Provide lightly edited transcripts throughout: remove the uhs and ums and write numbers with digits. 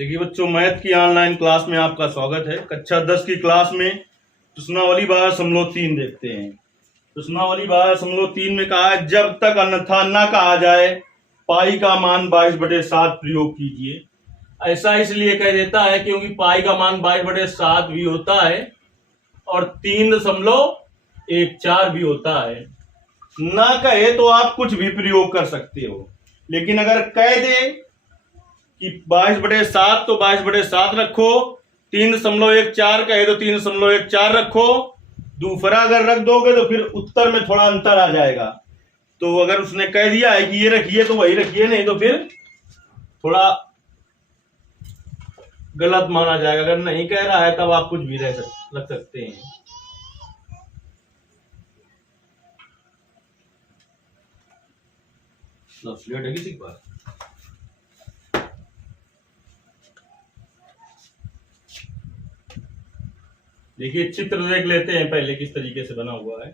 देखिए बच्चों, मैथ की ऑनलाइन क्लास में आपका स्वागत है। कक्षा 10 की क्लास में प्रश्नावली 12.3 देखते हैं। प्रश्नावली 12.3 में कहा है, जब तक अन्यथा न कहा जाए पाई का मान 22/7 प्रयोग कीजिए। ऐसा इसलिए कह देता है क्योंकि पाई का मान 22/7 भी होता है और 3.14 भी होता है। ना कहे तो आप कुछ भी प्रयोग कर सकते हो, लेकिन अगर कह दे कि 22/7 तो 22/7 रखो, 3.14 कहे तो 3.14 रखो। दूसरा अगर रख दोगे तो फिर उत्तर में थोड़ा अंतर आ जाएगा। तो अगर उसने कह दिया है कि ये रखिए तो वही रखिए, नहीं तो फिर थोड़ा गलत माना जाएगा। अगर नहीं कह रहा है तब आप कुछ भी रख सकते हैं। लेट है किसी बात। देखिए चित्र देख लेते हैं पहले किस तरीके से बना हुआ है।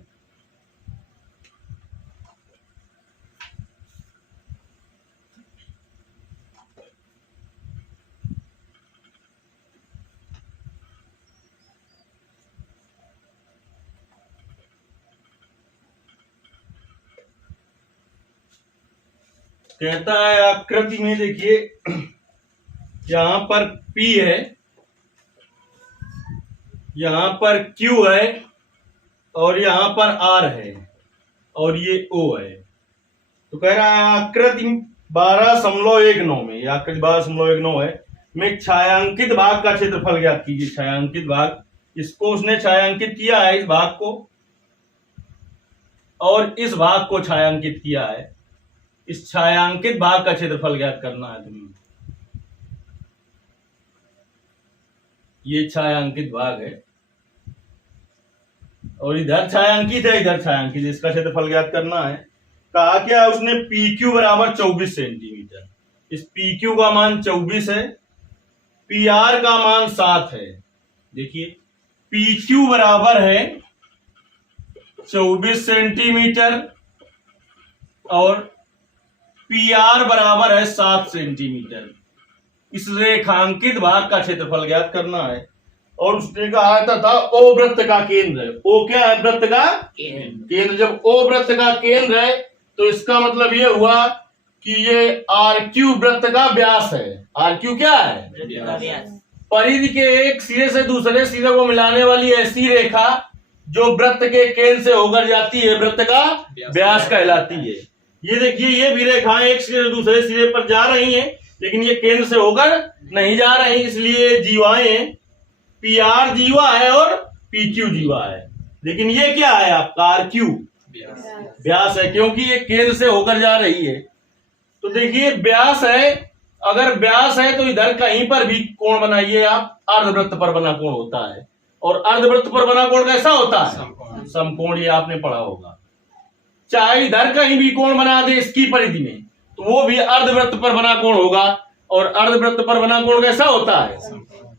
कहता है आकृति में, देखिए यहां पर P है, यहां पर Q है और यहां पर R है और ये O है। तो कह रहा है आकृति 12.19 में, यह आकृति 12.19 है में छायांकित भाग का क्षेत्रफल ज्ञात कीजिए। छायांकित भाग, इसको उसने छायांकित किया है, इस भाग को, और इस भाग को छायांकित किया है। इस छायांकित भाग का क्षेत्रफल ज्ञात करना है तुम्हें। ये छायांकित भाग है और इधर छायांकित है, इधर छायांकित, इसका क्षेत्रफल ज्ञात करना है। कहा क्या उसने, PQ बराबर 24 सेंटीमीटर। इस PQ का मान 24 है, PR का मान 7 है। देखिए PQ बराबर है 24 सेंटीमीटर और PR बराबर है 7 सेंटीमीटर। इस रेखांकित भाग का क्षेत्रफल ज्ञात करना है। और उसने कहा था O वृत्त का केंद्र है। O क्या है? वृत्त का केंद्र। जब O वृत्त का केंद्र है तो इसका मतलब ये हुआ कि ये RQ वृत्त का व्यास है। RQ क्या है? परिधि के एक सिरे से दूसरे सिरे को मिलाने वाली ऐसी रेखा जो वृत्त के केंद्र से होकर जाती है, वृत्त का व्यास कहलाती है। ये देखिए, ये भी रेखाएं एक सिरे से दूसरे सिरे पर जा रही हैं, लेकिन ये केंद्र से होकर नहीं जा रही, इसलिए जीवाएं PR जीवा है और PQ जीवा है। लेकिन ये क्या है आपका? RQ व्यास है, क्योंकि ये केंद्र से होकर जा रही है। तो देखिए व्यास है, अगर व्यास है तो इधर कहीं पर भी कोण बनाइए आप, अर्धवृत्त पर बना कोण होता है। और अर्धवृत्त पर बना कोण कैसा होता है? समकोण। ये आपने पढ़ा होगा। चाहे इधर कहीं भी कोण बना दे इसकी परिधि में, तो वो भी अर्धवृत्त पर बना कोण होगा। और अर्धवृत्त पर बना कोण कैसा होता है?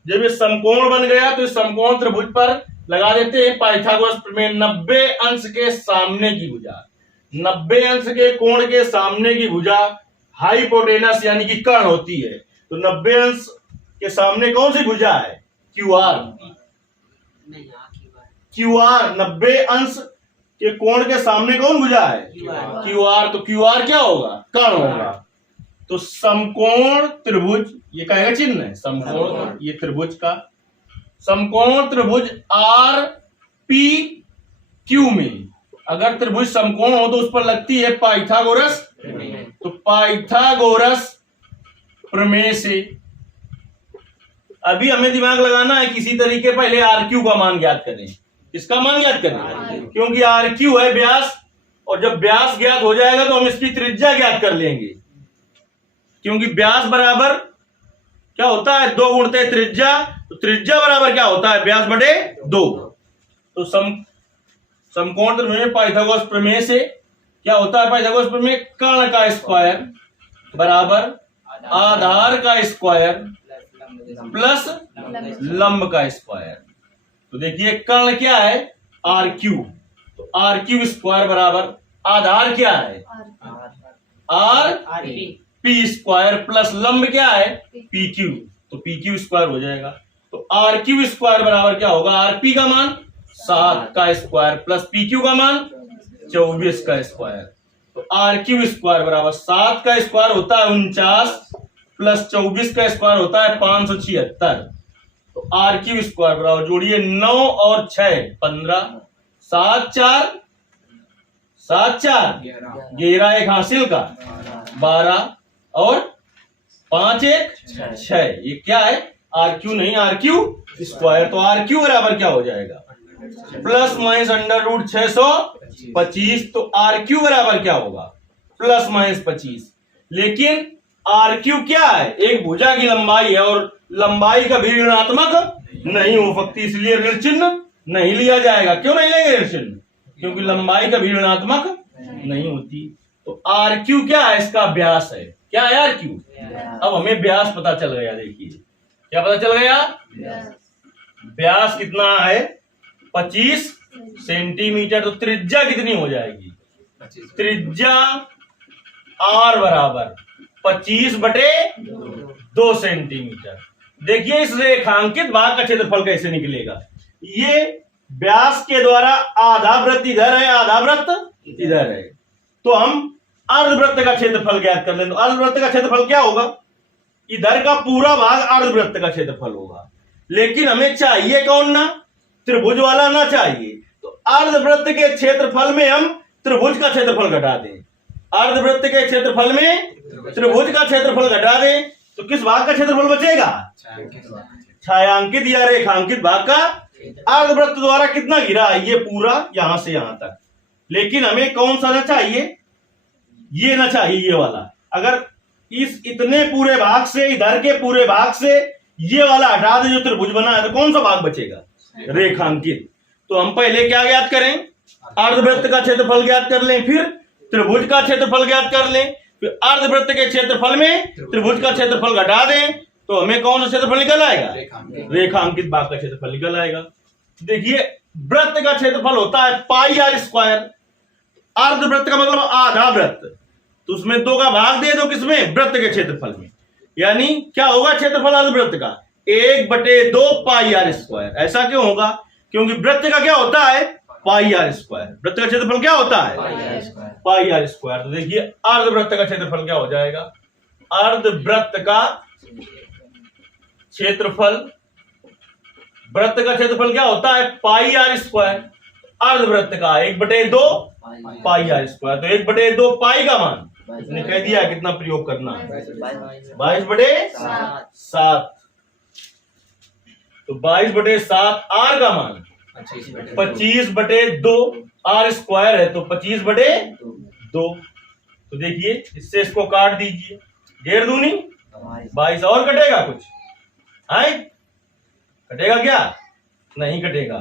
जब ये समकोण बन गया तो इस समकोण त्रिभुज पर लगा देते हैं पाइथागोरस प्रमेय। 90 अंश के सामने की भुजा, 90 अंश के कोण के सामने की भुजा हाइपोटेनस यानी कि कर्ण होती है। तो 90 अंश के सामने कौन सी भुजा है? QR। 90 अंश के कोण के सामने कौन भुजा है? QR। तो QR क्या होगा? कर्ण होगा। तो समकोण त्रिभुज, ये कहेगा चिन्ह है समकोण, ये त्रिभुज का समकोण त्रिभुज RPQ में अगर त्रिभुज समकोण हो तो उस पर लगती है पाइथागोरस। तो पाइथागोरस प्रमेय से अभी हमें दिमाग लगाना है किसी तरीके, पहले RQ का मान ज्ञात करें। इसका मान ज्ञात करें, क्योंकि RQ है व्यास, और जब व्यास ज्ञात हो जाएगा तो हम इसकी त्रिज्या ज्ञात कर लेंगे। क्योंकि व्यास बराबर क्या होता है? 2 गुणते त्रिज्या। तो त्रिज्या बराबर क्या होता है? व्यास बटे 2। तो समकोण त्रिभुज में पाइथागोरस प्रमेय से क्या होता है? पाइथागोरस प्रमेय, कर्ण का स्क्वायर बराबर आधार का स्क्वायर प्लस लंब का स्क्वायर। तो देखिए कर्ण क्या है? RQ। तो RQ स्क्वायर बराबर आधार क्या है? RP स्क्वायर प्लस लंब क्या है? PQ। तो पी क्यू स्क्वायर हो जाएगा। तो आर क्यू स्क्वायर बराबर क्या होगा, आर पी का मान 7 का स्क्वायर प्लस पी क्यू का मान 24 का स्क्वायर। तो आर क्यू स्क्वायर बराबर 7 का स्क्वायर होता है 49 प्लस 24 का स्क्वायर होता है 576। तो आर क्यू स्क्वायर बराबर जोड़िए 9 और 6 15, 7 4 11 एक हासिल का 12 और 5 1 6। ये क्या है, आर क्यू नहीं आर क्यू स्क्वायर। तो आर क्यू बराबर क्या हो जाएगा, प्लस माइनस अंडर रूट 625। तो आर क्यू बराबर क्या होगा, प्लस माइनस 25। लेकिन आर क्यू क्या है, एक भुजा की लंबाई है और लंबाई का भी ऋणात्मक नहीं हो सकती, इसलिए ऋण चिन्ह नहीं लिया जाएगा। क्यों नहीं लेंगे ऋण चिन्ह, क्योंकि लंबाई का भी ऋणात्मक नहीं होती। तो आर क्यू क्या है, इसका व्यास है। क्या है आर क्यू, अब हमें व्यास पता चल गया। देखिए क्या पता चल गया, व्यास कितना है 25 सेंटीमीटर। तो त्रिज्या कितनी हो जाएगी, त्रिज्या आर बराबर 25/2 सेंटीमीटर। देखिए इस रेखांकित भाग का क्षेत्रफल कैसे निकलेगा। ये व्यास के द्वारा आधा वृत्त इधर है, आधा वृत्त इधर है। तो हम अर्धवृत्त का क्षेत्रफल ज्ञात कर लें। तो अर्धवृत्त का क्षेत्रफल क्या होगा, इधर का पूरा भाग अर्धवृत्त का क्षेत्रफल होगा। लेकिन हमें चाहिए कौन ना, त्रिभुज वाला ना चाहिए। तो अर्धवृत्त के क्षेत्रफल में हम त्रिभुज का क्षेत्रफल घटा दें। अर्धवृत्त के क्षेत्रफल में त्रिभुज का क्षेत्रफल घटा दें तो किस भाग का क्षेत्रफल बचेगा, छायांकित या रेखांकित भाग का। अर्धवृत्त द्वारा कितना घिरा है, ये पूरा यहां से यहां तक। लेकिन हमें कौन सा ना चाहिए, ये ना चाहिए, ये वाला। अगर इस इतने पूरे भाग से, इधर के पूरे भाग से ये वाला हटा दे जो त्रिभुज बना है, तो कौन सा भाग बचेगा, रेखांकित। तो हम पहले क्या ज्ञात करें, अर्धवृत्त का क्षेत्रफल ज्ञात कर लें, फिर त्रिभुज का क्षेत्रफल ज्ञात कर लें, फिर अर्धवृत्त के क्षेत्रफल में त्रिभुज का क्षेत्रफल घटा दें तो हमें कौन सा क्षेत्रफल निकल आएगा, रेखांकित भाग का क्षेत्रफल निकल आएगा। देखिए वृत्त का क्षेत्रफल होता है पाई आर स्क्वायर। अर्धवृत्त का मतलब आधा वृत्त, तो उसमें 2 का भाग दे दो किसमें, वृत्त के क्षेत्रफल में। यानी क्या होगा क्षेत्रफल अर्धवृत्त का, 1/2 पाई आर स्क्वायर। ऐसा क्यों होगा, क्योंकि वृत्त का क्या होता है, पाई आर स्क्वायर। वृत्त का क्षेत्रफल क्या होता है, पाई आर स्क्वायर। तो देखिए अर्धवृत्त का क्षेत्रफल क्या हो जाएगा, अर्धवृत्त का क्षेत्रफल, वृत्त का क्षेत्रफल क्या होता है, पाई आर स्क्वायर। अर्धवृत्त का 1/2 पाई आर स्क्वायर। तो 1/2 पाई का मान इसने कह दिया कितना प्रयोग करना है, 22/7। तो 22/7 आर का मान 25/2 आर स्क्वायर है, तो 25/2। तो देखिए इससे इसको काट दीजिए, 1.5 दूनी 22 और कटेगा कुछ है, कटेगा क्या, नहीं कटेगा।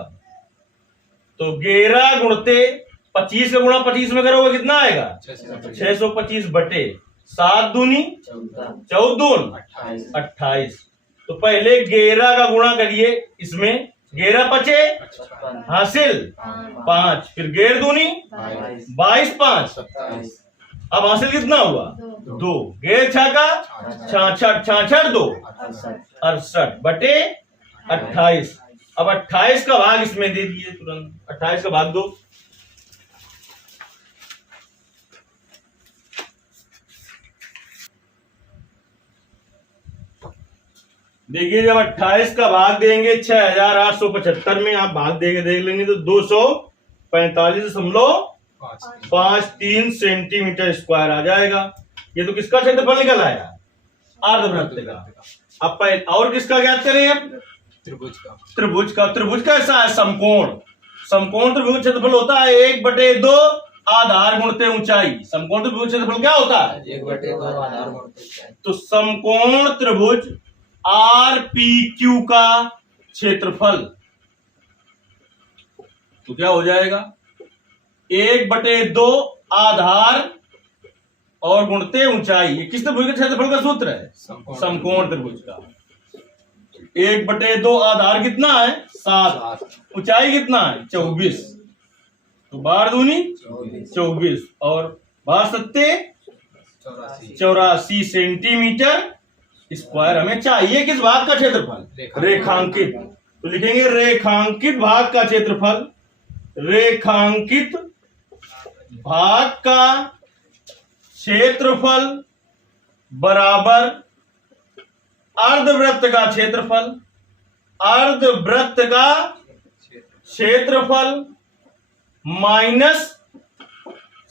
तो 11 गुणते 25 का गुणा 25 में करोगे कितना आएगा, 625/7 दूनी 14 28। तो पहले 11 का गुणा करिए, इसमें 11 पचे हासिल 5, फिर 11 दूनी 22 5। अब हासिल कितना हुआ 2, 11 6 का 66 66 2 68/28। अब 28 का भाग इसमें दे दिए तुरंत, 28 का भाग 2। देखिए जब 28 का भाग देंगे 6875 में, आप भाग देके देख लेंगे तो 245.53 सेंटीमीटर स्क्वायर आ जाएगा। ये तो किसका क्षेत्रफल निकल आया, अर्धवृत्त का। अब और किसका ज्ञात करें, अब त्रिभुज का। त्रिभुज कैसा है, समकोण। समकोण त्रिभुज क्षेत्रफल होता है 1/2 आधार गुणते ऊंचाई। समकोण त्रिभुज क्षेत्रफल क्या होता है, 1/2 आधार गुणते ऊंचाई। तो समकोण त्रिभुज आर पी क्यू का क्षेत्रफल तो क्या हो जाएगा, 1/2 आधार और गुणते ऊंचाई। ये किस त्रिभुज के क्षेत्रफल का सूत्र है, समकोण त्रिभुज का। 1/2 आधार कितना है 7, ऊंचाई कितना है 24। तो 12 दूनी 24 और 12 सत्ते 84 सेंटीमीटर स्क्वायर हमें चाहिए किस भाग का क्षेत्रफल? रेखांकित। तो लिखेंगे रेखांकित भाग का क्षेत्रफल, रेखांकित भाग का क्षेत्रफल बराबर अर्धवृत्त का क्षेत्रफल, अर्धवृत्त का क्षेत्रफल माइनस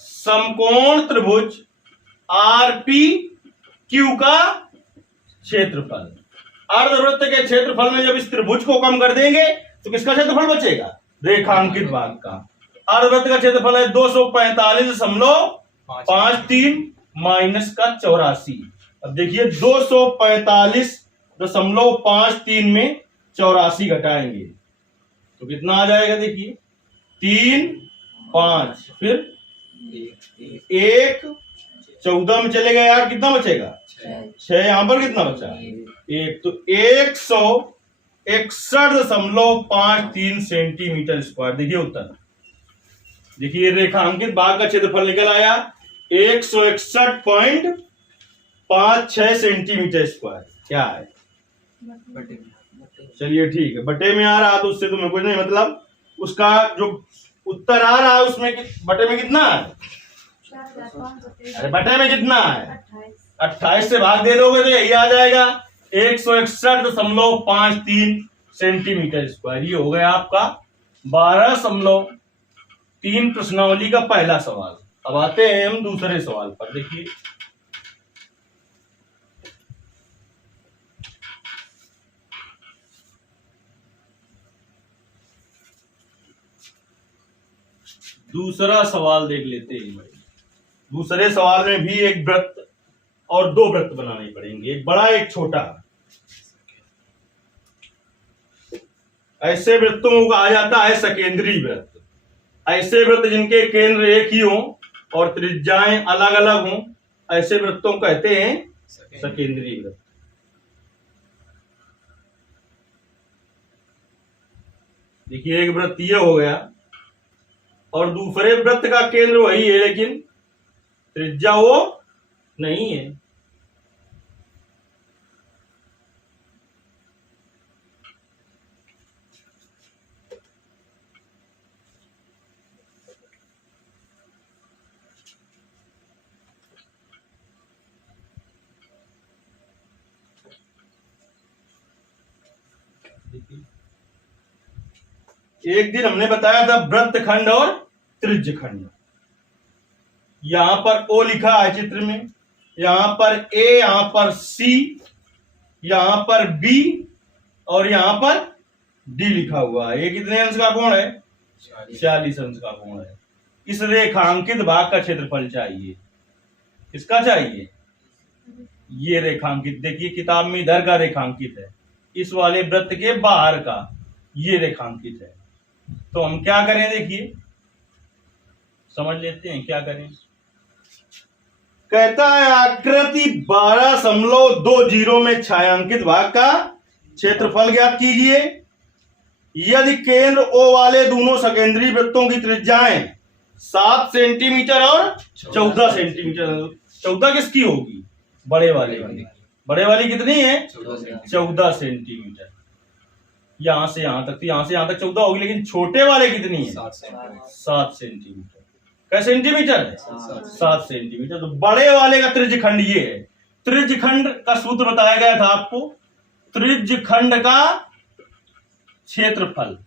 समकोण त्रिभुज आरपी क्यू का क्षेत्रफल। अर्धवृत्त के क्षेत्रफल में जब इस त्रिभुज को कम कर देंगे तो किसका क्षेत्रफल बचेगा? रेखांकित भाग का। अर्धवृत्त का क्षेत्रफल है 245.53 माइनस का 84। अब देखिए 245.53 में 84 घटाएंगे तो कितना आ जाएगा? देखिए 3 5 फिर 1 14 में चले गए यार, कितना बचेगा? 6। यहां पर कितना बचा? 1। तो 161.53 सेंटीमीटर स्क्वायर। देखिए उत्तर, देखिए रेखांकित भाग का क्षेत्रफल निकल आया 161.56 सेंटीमीटर स्क्वायर। क्या है? चलिए ठीक है, बटे में आ रहा तो उससे तुम्हें कुछ नहीं मतलब, उसका जो उत्तर आ रहा है उसमें बटे में कितना है? अरे बटे में कितना है? 28 से भाग दे दोगे तो यही आ जाएगा 161.53 सेंटीमीटर स्क्वायर। ये हो गया आपका 12.3 प्रश्नावली का पहला सवाल। अब आते हैं हम दूसरे सवाल पर। देखिए दूसरा सवाल देख लेते हैं। दूसरे सवाल में भी एक वृत्त और दो वृत्त बनाने पड़ेंगे, एक बड़ा एक छोटा। ऐसे वृत्तों को कहा जाता है सकेंद्रीय वृत्त। ऐसे वृत्त जिनके केंद्र एक ही हों और त्रिज्याएं अलग अलग हों, ऐसे वृत्तों को कहते हैं सकेंद्रीय वृत्त। देखिए एक वृत्त ये हो गया और दूसरे वृत्त का केंद्र वही है लेकिन त्रिज्या वो नहीं है। एक दिन हमने बताया था वृत्तखंड और त्रिज्यखंड। यहां पर ओ लिखा है चित्र में, यहां पर ए, यहां पर सी, यहां पर बी और यहां पर डी लिखा हुआ है। ये कितने अंश का कोण है? 40 अंश का कोण है। इस रेखांकित भाग का क्षेत्रफल चाहिए। किसका चाहिए? ये रेखांकित, देखिए किताब में इधर का रेखांकित है, इस वाले वृत्त के बाहर का ये रेखांकित है। तो हम क्या करें, देखिए समझ लेते हैं क्या करें। कहता है आकृति 12.20 में छायांकित भाग का क्षेत्रफल ज्ञात कीजिए। यदि केंद्र ओ वाले दोनों सकेंद्रीय वृत्तों की त्रिज्याएं 7 सेंटीमीटर और 14 सेंटीमीटर, 14 किसकी होगी? बड़े वाले की। बड़े वाली कितनी है? 14 सेंटीमीटर। यहां से यहां तक, यहां से यहां तक 14 होगी, लेकिन छोटे वाले कितनी है? 7 सेंटीमीटर। क्या सेंटीमीटर है? 7 सेंटीमीटर। तो बड़े वाले का त्रिज्यखंड ये है। त्रिज्यखंड का सूत्र बताया गया था आपको। त्रिज्यखंड का क्षेत्रफल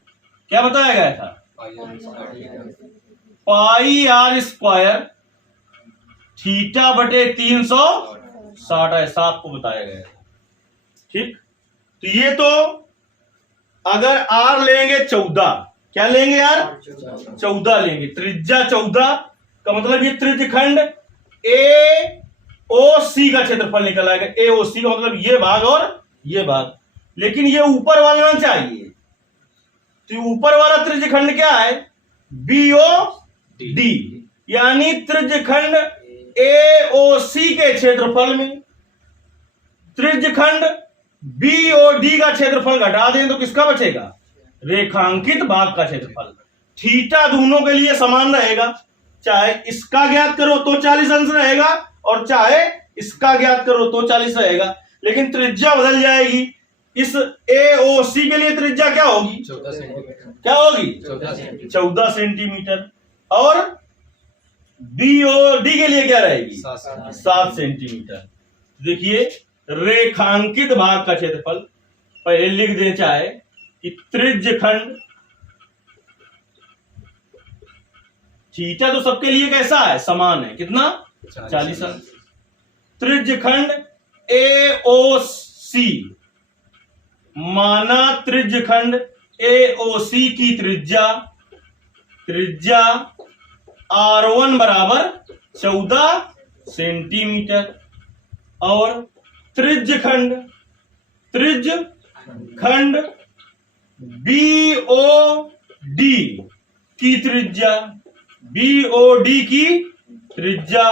क्या बताया गया था? पाई आर स्क्वायर थीटा बटे 360 ऐसा आपको बताया गया था। ठीक, तो ये तो अगर आर लेंगे 14, क्या लेंगे यार? 14 लेंगे। त्रिज्या 14 का मतलब ये त्रिज्यखंड ए ओ सी का क्षेत्रफल निकल आएगा। ए ओ सी का मतलब ये भाग और ये भाग, लेकिन ये ऊपर वाला ना चाहिए। तो ऊपर वाला त्रिज्यखंड क्या है? बी ओ डी, यानी त्रिज्यखंड ए ओ सी के क्षेत्रफल में त्रिज्यखंड बी ओ डी का क्षेत्रफल घटा दें तो किसका बचेगा? रेखांकित भाग का क्षेत्रफल। थीटा दोनों के लिए समान रहेगा, चाहे इसका ज्ञात करो तो 40 अंश रहेगा और चाहे इसका ज्ञात करो तो 40 रहेगा। लेकिन त्रिज्या बदल जाएगी। इस AOC के लिए त्रिज्या क्या होगी? 14 सेंटीमीटर। क्या होगी? 14 सेंटीमीटर। 14 सेंटीमीटर। और BOD के लिए क्या रहेगी? 7 सेंटीमीटर। देखिए रेखांकित भाग का क्षेत्रफल पहले लिख दें चाहे कि त्रिज्य खंड थीटा तो सबके लिए कैसा है? समान है। कितना? 40 अंश। त्रिज्य खंड AOC, माना त्रिज्य खंड AOC की त्रिज्या R1 बराबर 14 सेंटीमीटर और त्रिज्य खंड BOD की त्रिज्या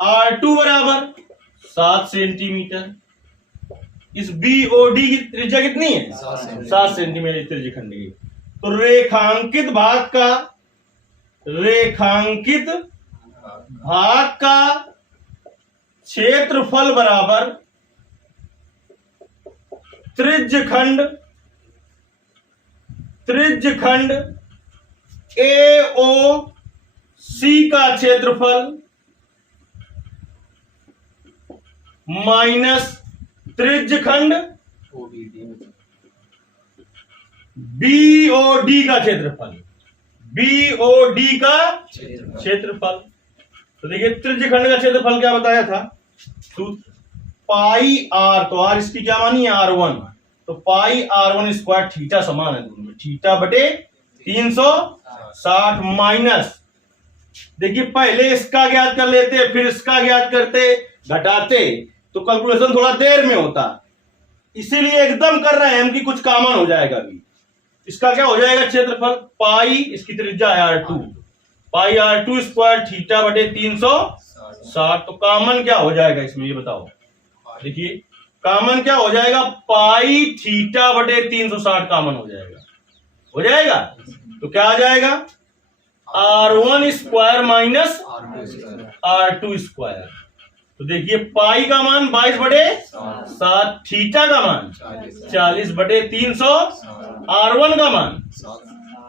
R2 बराबर 7 सेंटीमीटर। इस BOD की त्रिज्या कितनी है? 7 सेंटीमीटर त्रिज्य खंड की। तो रेखांकित भाग का क्षेत्रफल बराबर त्रिज्य खंड AOC का क्षेत्रफल माइनस त्रिज्य खंड BOD का क्षेत्रफल। तो देखिए त्रिज्य खंड का क्षेत्रफल क्या बताया था? पाई R, तो R इसकी क्या मानी है? R1। तो पाई R1 स्क्वायर थीटा समान है दोनों में, थीटा बटे 360 माइनस, देखिए पहले इसका ज्ञात कर लेते फिर इसका ज्ञात करते घटाते तो कैलकुलेशन थोड़ा देर में होता, इसीलिए एकदम कर रहे हैं हम कि कुछ कॉमन हो जाएगा अभी। इसका क्या हो जाएगा क्षेत्रफल? पाई, इसकी त्रिज्या है R2, पाई R2 स्क्वायर थीटा बटे 360। तो कॉमन क्या हो जाएगा इसमें, ये बताओ। देखिए कॉमन क्या हो जाएगा? पाई थीटा बटे 360 कॉमन हो जाएगा। तो क्या आ जाएगा? R1 square minus R2 square. तो देखिए पाई का मान 22 बटे 7, थीटा का मान 40 बटे 300, R1 का मान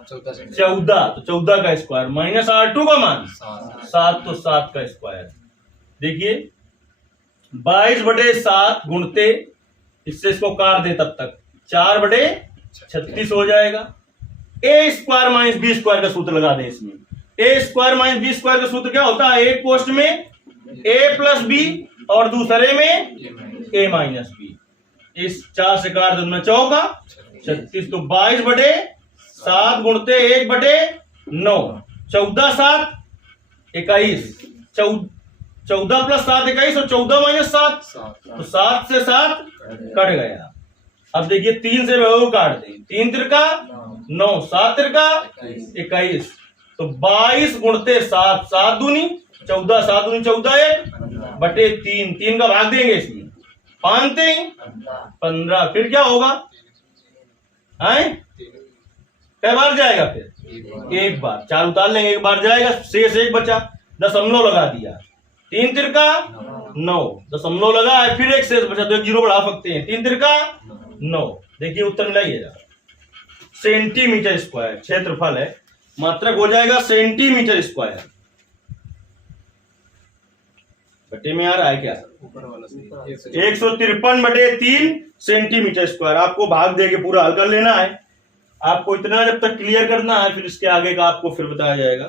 14, तो 14 का स्क्वायर माइनस R2 का मान 7, तो 7 का स्क्वायर। देखिए 22 बटे 7 गुणते इससे इसको काट दे तब तक 4 बटे 36 हो जाएगा। A square minus B square का सूत्र लगा दें इसमें। A square minus B square का सूत्र क्या होता है? एक पोस्ट में A प्लस B और दूसरे में A माइनस B। इस 4 से काट दो 4 का 36, तो 22 बटे 7 गुणते 1 बटे 9, 14 7 21, 14 प्लस 7 21 और 14 माइनस 7, तो 7 से 7 कट गया। अब देखिए 3 से वो काट दें, 3 तिरका 9, 7 तिरका 21, तो 22 गुणते 7, 7 दूनी 14, 7 दूनी 14 1 बटे 3, 3 का भाग देंगे इसमें, 5 3 15, फिर क्या होगा? कै बार जाएगा? फिर एक बार, 4 उतार लेंगे, एक बार जाएगा, शेष 1 बचा, दशमलव लगा दिया, 3 तिरका 9, दशमलव लगा है, फिर एक शेष बचा तो एक 0 बढ़ा सकते हैं, 3 तिरका 9। देखिए उत्तर मिलाइएगा, सेंटीमीटर स्क्वायर क्षेत्रफल है, मात्रक हो जाएगा सेंटीमीटर स्क्वायर। बटे में आ रहा है क्या? 153 बटे 3 सेंटीमीटर स्क्वायर। आपको भाग दे के पूरा हल कर लेना है, आपको इतना जब तक क्लियर करना है, फिर इसके आगे का आपको फिर बताया जाएगा।